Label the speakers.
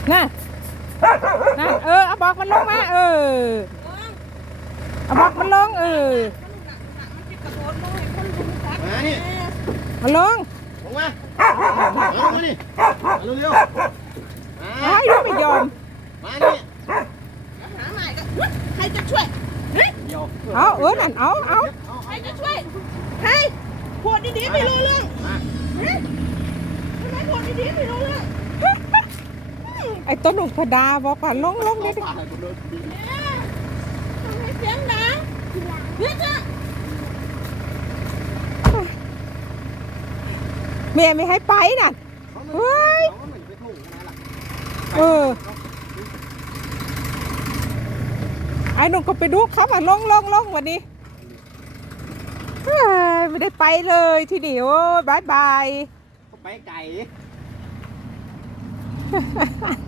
Speaker 1: น่ะนั่นเอาบอกมันลงมาเอาบอกมันลง
Speaker 2: มานี่
Speaker 1: มันลง
Speaker 2: ลงมามานี่มาเร็วๆ
Speaker 1: ให้ลูกไม่ยอม
Speaker 2: มานี่
Speaker 3: หาใหม่ก็ใครจะช่วย
Speaker 2: เดี๋ยว
Speaker 1: เอานั่นเอา
Speaker 3: ใครจะช่วยใครพูดดีๆไม่รู้เรื่องทำไมพูดดีๆไม่รู้เรื่อง
Speaker 1: ไอ้ต้นอุพดาบอกว่าลงเด็ด
Speaker 3: ทำไมเสียงดังเฮ้ยจ้ะ
Speaker 1: เมียไม่ให้ไปน่ะเฮ้ยไอ้นุ่งก็ไปดูเขาว่าลงวันนี้ไม่ได้ไปเลยทีเดียวบาย
Speaker 2: ไปไก่